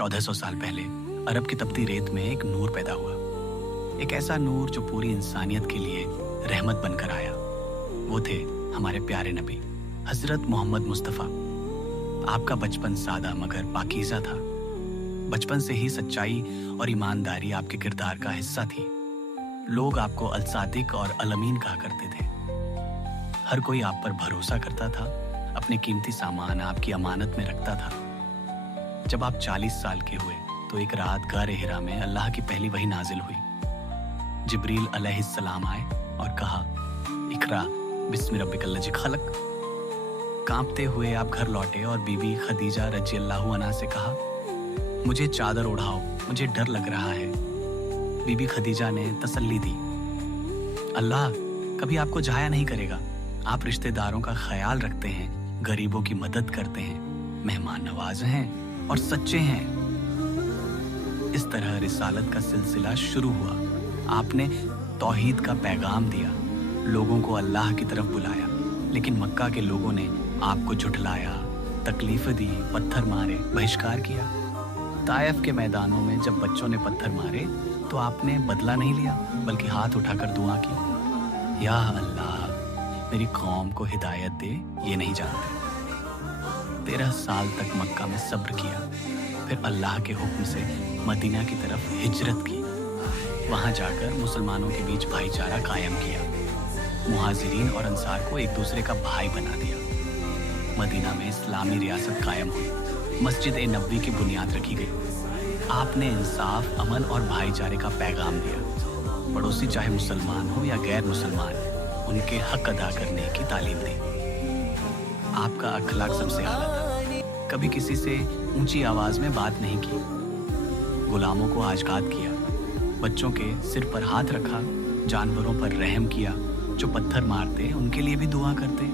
1400 साल पहले अरब की तपती रेत में एक नूर पैदा हुआ, एक ऐसा नूर जो पूरी इंसानियत के लिए रहमत बनकर आया। वो थे हमारे प्यारे नबी हजरत मोहम्मद मुस्तफ़ा। आपका बचपन सादा मगर पाकीज़ा था। बचपन से ही सच्चाई और ईमानदारी आपके किरदार का हिस्सा थी। लोग आपको अल-सादिक और अल-अमीन कहा करते थे। हर कोई आप पर भरोसा करता था, अपने कीमती सामान आपकी अमानत में रखता था। जब आप 40 साल के हुए तो एक रात गारे हिरा में अल्लाह की पहली वही नाजिल हुई। जिब्रील अलैहिस्सलाम आए और कहा, इकरा बिस्मि रब्बिकल लज़ी खलक। कांपते हुए आप घर लौटे और बीबी खदीजा रज़ियल्लाहु अन्हा से कहा, मुझे चादर ओढ़ाओ, मुझे डर लग रहा है। बीबी खदीजा ने तसल्ली दी, अल्लाह कभी आपको जाया नहीं करेगा। आप रिश्तेदारों का ख्याल रखते हैं, गरीबों की मदद करते हैं, मेहमान नवाज हैं और सच्चे हैं। इस तरह रिसालत का सिलसिला शुरू हुआ। आपने तौहीद का पैगाम दिया, लोगों को अल्लाह की तरफ बुलाया। लेकिन मक्का के लोगों ने आपको झुठलाया, तकलीफें दी, पत्थर मारे, बहिष्कार किया। ताइफ के मैदानों में जब बच्चों ने पत्थर मारे तो आपने बदला नहीं लिया, बल्कि हाथ उठाकर दुआ की, या अल्लाह मेरी कौम को हिदायत दे, ये नहीं जानते। 13 साल तक मक्का में सब्र किया, फिर अल्लाह के हुक्म से मदीना की तरफ हिजरत की। वहाँ जाकर मुसलमानों के बीच भाईचारा कायम किया, मुहाजिरीन और अंसार को एक दूसरे का भाई बना दिया। मदीना में इस्लामी रियासत कायम हुई, मस्जिद ए नबवी की बुनियाद रखी गई। आपने इंसाफ, अमन और भाईचारे का पैगाम दिया। पड़ोसी चाहे मुसलमान हो या गैर मुसलमान, उनके हक अदा करने की तालीम दी। आपका अखलाक सबसे आला था। कभी किसी से ऊंची आवाज में बात नहीं की, गुलामों को आज़ाद किया, बच्चों के सिर पर हाथ रखा, जानवरों पर रहम किया, जो पत्थर मारते उनके लिए भी दुआ करते,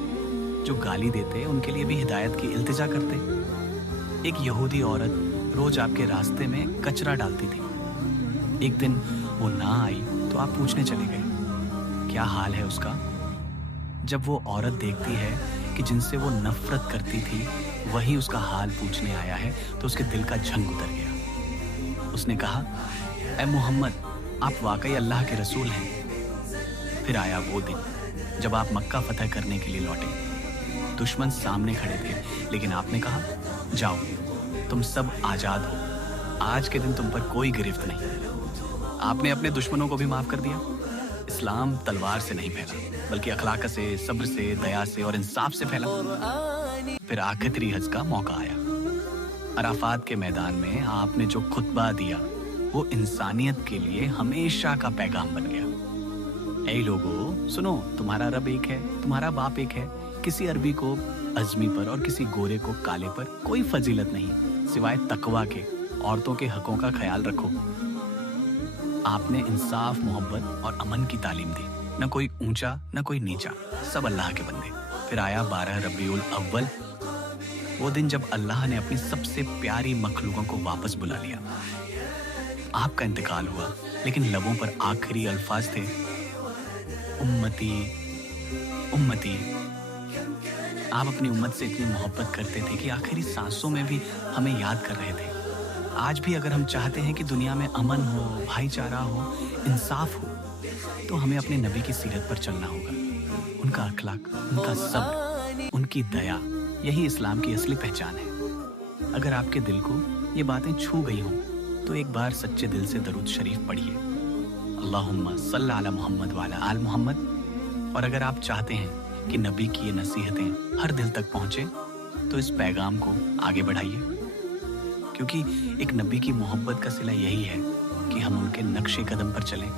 जो गाली देते उनके लिए भी हिदायत की इल्तिजा करते। एक यहूदी औरत रोज आपके रास्ते में कचरा डालती थी। एक दिन वो ना आई तो आप पूछने चले गए, क्या हाल है उसका? जब वो औरत देखती है कि जिनसे वो नफरत करती थी वही उसका हाल पूछने आया है तो उसके दिल का झंग उतर गया। उसने कहा, ऐ मोहम्मद, आप वाकई अल्लाह के रसूल हैं। फिर आया वो दिन जब आप मक्का फतह करने के लिए लौटे। दुश्मन सामने खड़े थे, लेकिन आपने कहा, जाओ, तुम सब आजाद हो। आज के दिन तुम पर कोई गिरफ्त नहीं। आपने अपने दुश्मनों को भी माफ कर दिया। इस्लाम तलवार से नहीं फैला, बल्कि अखलाक से, सब्र से, दया से और इंसाफ से फैला। फिर आखिरी हज का मौका आया। अराफात के मैदान में आपने जो खुतबा दिया वो इंसानियत के लिए हमेशा का पैगाम बन गया। ऐ लोगों, सुनो, तुम्हारा रब एक है, तुम्हारा बाप एक है। किसी अरबी को अजमी पर और किसी गोरे को काले पर कोई फजीलत नहीं, सिवाय तकवा के। औरतों के हकों का ख्याल रखो। आपने इंसाफ, मोहब्बत और अमन की तालीम दी। न कोई ऊंचा न कोई नीचा, सब अल्लाह के बंदे। फिर आया 12 रबीउल अव्वल, वो दिन जब अल्लाह ने अपनी सबसे प्यारी मखलूकों को वापस बुला लिया। आपका इंतकाल हुआ, लेकिन लबों पर आखिरी अल्फाज थे, उम्मती उम्मती। आप अपनी उम्मत से इतनी मोहब्बत करते थे कि आखिरी सांसों में भी हमें याद कर रहे थे। आज भी अगर हम चाहते हैं कि दुनिया में अमन हो, भाईचारा हो, इंसाफ हो, तो हमें अपने नबी की सीरत पर चलना होगा। उनका अखलाक, उनका सब्र, उनकी दया, यही इस्लाम की असली पहचान है। अगर आपके दिल को ये बातें छू गई हों तो एक बार सच्चे दिल से दरूद शरीफ पढ़िए, अल्लाहुम्मा सल्ली अला मुहम्मद व अला आल मुहम्मद। और अगर आप चाहते हैं कि नबी की ये नसीहतें हर दिल तक पहुंचे तो इस पैगाम को आगे बढ़ाइए, क्योंकि एक नबी की मोहब्बत का सिला यही है कि हम उनके नक्शे कदम पर चलें।